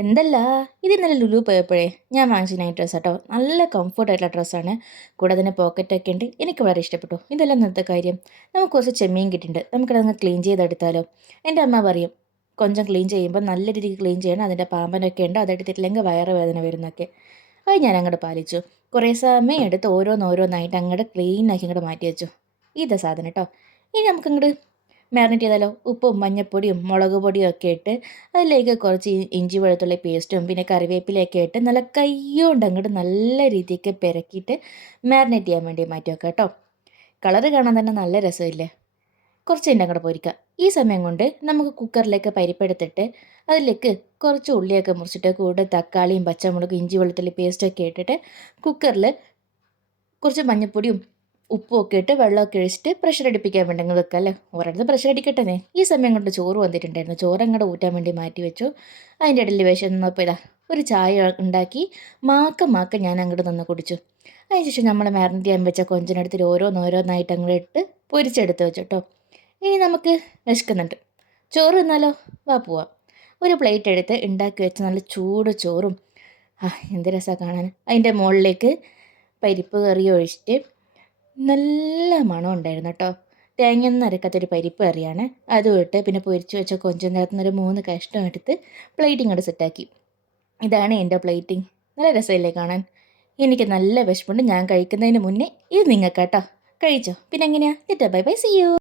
എന്തല്ല ഇത് ഇന്നലെ ലുലു പോയപ്പോഴേ ഞാൻ വാങ്ങിച്ച നൈറ്റ് ഡ്രസ്സ് കേട്ടോ. നല്ല കംഫർട്ടായിട്ടുള്ള ഡ്രസ്സാണ്. കൂടെ തന്നെ പോക്കറ്റൊക്കെ ഉണ്ട്. എനിക്ക് വളരെ ഇഷ്ടപ്പെട്ടു. ഇതെല്ലാം ഇന്നത്തെ കാര്യം. നമുക്ക് കുറച്ച് ചെമ്മീൻ കിട്ടിയിട്ടുണ്ട്. നമുക്കതങ്ങ് ക്ലീൻ ചെയ്തെടുത്താലോ? എൻ്റെ അമ്മ പറയും కొంచెం ക്ലീൻ ചെയ്യുമ്പോൾ നല്ല രീതിക്ക് ക്ലീൻ ചെയ്യണം. അതിൻ്റെ പാമ്പനൊക്കെ ഉണ്ട്. അതെടുത്തിട്ടില്ലെങ്കിൽ വയറ് വേദന വരുന്നൊക്കെ. അത് ഞാൻ അങ്ങോട്ട് പാലിച്ചു. കുറേ സമയം എടുത്ത് ഓരോന്നോരോന്നായിട്ട് അങ്ങോട്ട് ക്ലീൻ ആക്കി അങ്ങോട്ട് മാറ്റി വെച്ചു. ഇതാ സാധനം കേട്ടോ. ഇനി നമുക്കങ്ങോട്ട് മാരിനേറ്റ് ചെയ്താലോ? ഉപ്പും മഞ്ഞൾപ്പൊടിയും മുളക് പൊടിയും ഒക്കെ ഇട്ട് അതിലേക്ക് കുറച്ച് ഇഞ്ചി വെളുത്തുള്ളി പേസ്റ്റും പിന്നെ കറിവേപ്പിലയൊക്കെ ഇട്ട് നല്ല കൈയ്യോണ്ട് അങ്ങോട്ട് നല്ല രീതിക്ക് പെരക്കിയിട്ട് മാരിനേറ്റ് ചെയ്യാൻ വേണ്ടി മാറ്റി വെക്കാം കേട്ടോ. കളറ് കാണാൻ തന്നെ നല്ല രസമില്ലേ? കുറച്ച് കഴിഞ്ഞ് അങ്ങോട്ട് പൊരിക്കാം. ഈ സമയം കൊണ്ട് നമുക്ക് കുക്കറിലേക്ക് പരിപ്പെടുത്തിട്ട് അതിലേക്ക് കുറച്ച് ഉള്ളിയൊക്കെ മുറിച്ചിട്ട് കൂടെ തക്കാളിയും പച്ചമുളകും ഇഞ്ചി വെളുത്തുള്ളി പേസ്റ്റൊക്കെ ഇട്ടിട്ട് കുക്കറിൽ കുറച്ച് മഞ്ഞൾപ്പൊടിയും ഉപ്പും ഒക്കെ ഇട്ട് വെള്ളമൊക്കെ ഒഴിച്ചിട്ട് പ്രഷർ അടിപ്പിക്കാൻ വേണ്ടി അങ്ങ് വെക്കാം അല്ലേ. ഒരിടത്ത് പ്രഷർ അടിക്കട്ടെ. ഈ സമയം കൊണ്ട് ചോറ് വന്നിട്ടുണ്ടായിരുന്നു. ചോറ് അങ്ങോട്ട് ഊറ്റാൻ വേണ്ടി മാറ്റി വെച്ചു. അതിൻ്റെ ഇടയിൽ വിശന്നപ്പോൾ ഇതാ ഒരു ചായ ഉണ്ടാക്കി മാക്ക ഞാൻ അങ്ങോട്ട് നിന്ന് കുടിച്ചു. അതിനുശേഷം നമ്മൾ മാരിനേറ്റ് ചെയ്യാൻ വെച്ച കൊഞ്ചിനെടുത്തിട്ട് ഓരോന്നോരോന്നായിട്ട് അങ്ങോട്ട് ഇട്ട് പൊരിച്ചെടുത്ത് വെച്ചു കേട്ടോ. ഇനി നമുക്ക് വിശക്കുന്നുണ്ട്, ചോറ് തിന്നാലോ? വാ പോവാം. ഒരു പ്ലേറ്റ് എടുത്ത് ഉണ്ടാക്കി വെച്ച നല്ല ചൂട് ചോറും എന്ത് രസമാണ് കാണാൻ. അതിൻ്റെ മുകളിലേക്ക് പരിപ്പ് കറി ഒഴിച്ചിട്ട് നല്ല മണം ഉണ്ടായിരുന്നു കേട്ടോ. തേങ്ങയൊന്നും അരക്കാത്തൊരു പരിപ്പ് കറിയാണ്. അതും ഇട്ട് പിന്നെ പൊരിച്ച് വെച്ച കൊഞ്ചിനകത്ത് ഒരു 3 കഷ്ണം എടുത്ത് പ്ലേറ്റിംഗ് അങ്ങോട്ട് സെറ്റാക്കി. ഇതാണ് എൻ്റെ പ്ലേറ്റിംഗ്. നല്ല രസമില്ലേ കാണാൻ? എനിക്ക് നല്ല വിശപ്പുണ്ട്. ഞാൻ കഴിക്കുന്നതിന് മുന്നേ ഇത് നിങ്ങൾക്ക് കേട്ടോ. കഴിച്ചോ? പിന്നെ എങ്ങനെയാ? Bye bye, see U.